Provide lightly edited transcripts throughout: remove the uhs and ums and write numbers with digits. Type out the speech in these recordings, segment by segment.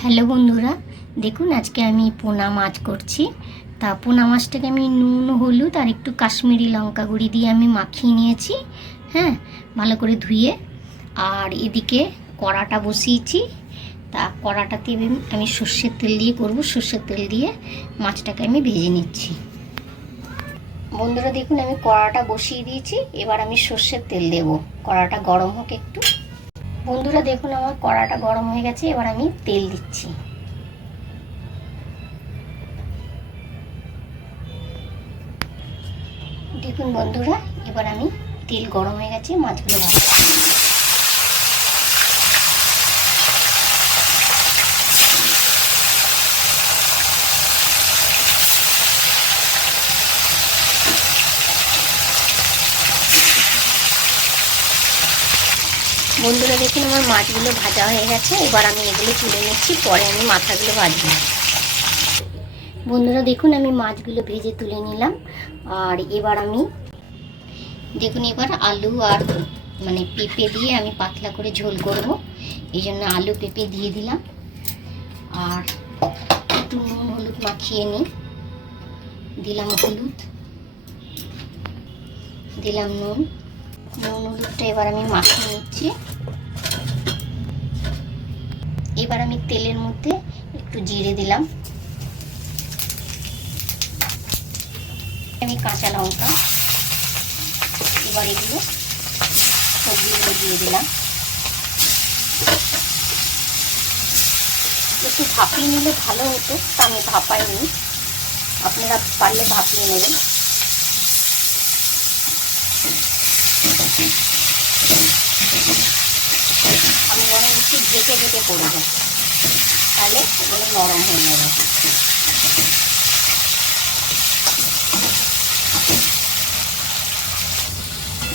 Hello বন্ধুরা, দেখুন আজকে আমি পোনা মাছ করছি। তা পোনা মাছটাকে আমি নুন হলুদ আর একটু কাশ্মীরি লঙ্কা গুঁড়ি দিয়ে আমি মাখিয়ে নিয়েছি। হ্যাঁ, ভালো করে ধুয়ে। আর এদিকে কড়াটা বসিয়েছি। তা কড়াটাতে আমি সর্ষের তেল দিয়ে করব। সর্ষের তেল দিয়ে মাছটাকে আমি ভেজে নিচ্ছি। বন্ধুরা দেখুন, আমি কড়াটা বসিয়ে দিয়েছি। এবার আমি সর্ষের তেল দেব। কড়াটা গরম হোক একটু। বন্ধুরা দেখুন, আমার কড়াটা গরম হয়ে গেছে। এবার আমি তেল দিচ্ছি। দেখুন বন্ধুরা, এবার আমি তেল গরম হয়ে গেছে, মাছগুলো ভাজছি। বন্ধুরা দেখুন, আমার মাছগুলো ভাজা হয়ে গেছে। এবার আমি এগুলো তুলে নিচ্ছি, পরে আমি মাথাগুলো ভাজবো। বন্ধুরা দেখুন, আমি মাছগুলো ভেজে তুলে নিলাম। আর এবার আমি দেখুন, এবার আলু আর পেঁপে দিয়ে আমি পাতলা করে ঝোল করব। এই জন্য আলু পেঁপে দিয়ে দিলাম। আর একটু নুন হলুদ মাখিয়ে নিই। দিলাম হলুদ, দিলাম নুন হলুদটা এবার আমি মাখিয়ে নিচ্ছি। এবার আমি তেলের মধ্যে একটু জিরে দিলাম। আমি কাঁচা লঙ্কা, এবার এগুলো সবজিগুলো দিয়ে দিলাম। একটু ভাপিয়ে নিলে ভালো হতো, তা আমি ভাপাইনি। আপনারা পারলে ভাপিয়ে নেবেন। আমি বরং একটু ঢেকে ঢেকে করবো, তাহলে এগুলো নরম হয়ে যাবে।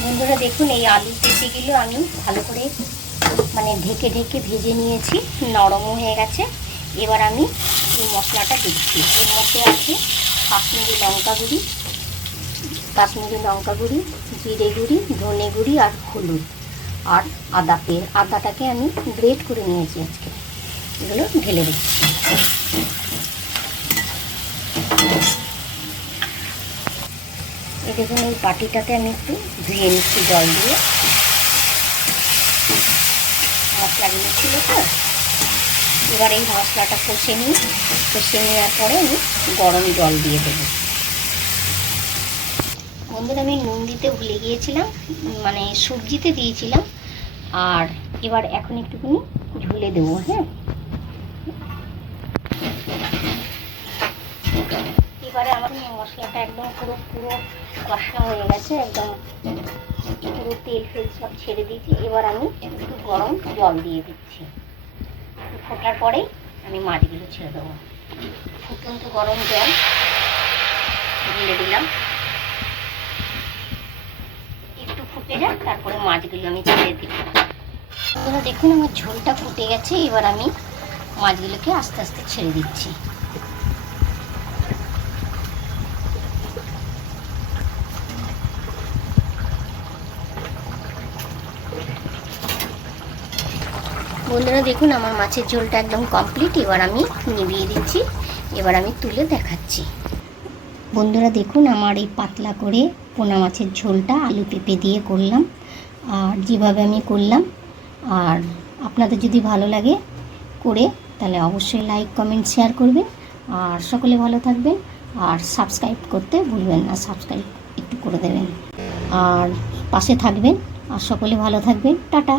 বন্ধুরা দেখুন, এই আলু পেঁপেগুলো আমি ভালো করে ঢেকে ঢেকে ভেজে নিয়েছি, নরমও হয়ে গেছে। এবার আমি এই মশলাটা দিচ্ছি। এর মধ্যে আছে কাশ্মীরি লঙ্কা গুঁড়ি, জিরে গুঁড়ি, ধনে গুঁড়ি আর হলুদ আর আদাটাকে আমি গ্রেট করে নিয়েছি আজকে। এগুলো ঢেলে দিচ্ছি। এই দেখুন, এই বাটিটাতে আমি একটু ধুয়ে নিচ্ছি জল দিয়ে। মশলাগুলো ছিল তো, এবার এই মশলাটা কষে নেওয়ার পরে আমি গরম জল দিয়ে দেবো। বন্ধুরা, আমি নুন দিতে ভুলে গিয়েছিলাম, সবজিতে দিয়েছিলাম। আর এবার এখন একটুখানি ঝুলে দেবো। হ্যাঁ, এবারে আমার মশলাটা একদম পুরো কষা হয়ে গেছে, একদম পুরো তেল সব ছেড়ে দিয়েছি। এবার আমি একটু গরম জল দিয়ে দিচ্ছি। ফোটার পরেই আমি মাছগুলো ছেড়ে দেবো। ফুটন্ত গরম জল দিয়ে দিলাম। একটু ফুটে যাক, তারপরে মাছগুলো আমি ছেড়ে দিই। এবার দেখুন, আমার ঝোলটা ফুটে গেছে। এবার আমি মাছগুলোকে আস্তে আস্তে ছেড়ে দিচ্ছি। বন্ধুরা দেখুন, আমার মাছের ঝোলটা একদম কমপ্লিট। এবার আমি নিভিয়ে দিচ্ছি। এবার আমি তুলে দেখাচ্ছি। বন্ধুরা দেখুন, আমার এই পাতলা করে পোনা মাছের ঝোলটা আলু পেঁপে দিয়ে করলাম। আর যেভাবে আমি করলাম, আর আপনাদের যদি ভালো লাগে করে, তাহলে অবশ্যই লাইক কমেন্ট শেয়ার করবেন। আর সকলে ভালো থাকবেন। আর সাবস্ক্রাইব করতে ভুলবেন না, সাবস্ক্রাইব একটু করে দেবেন। আর পাশে থাকবেন। আর সকলে ভালো থাকবেন। টাটা।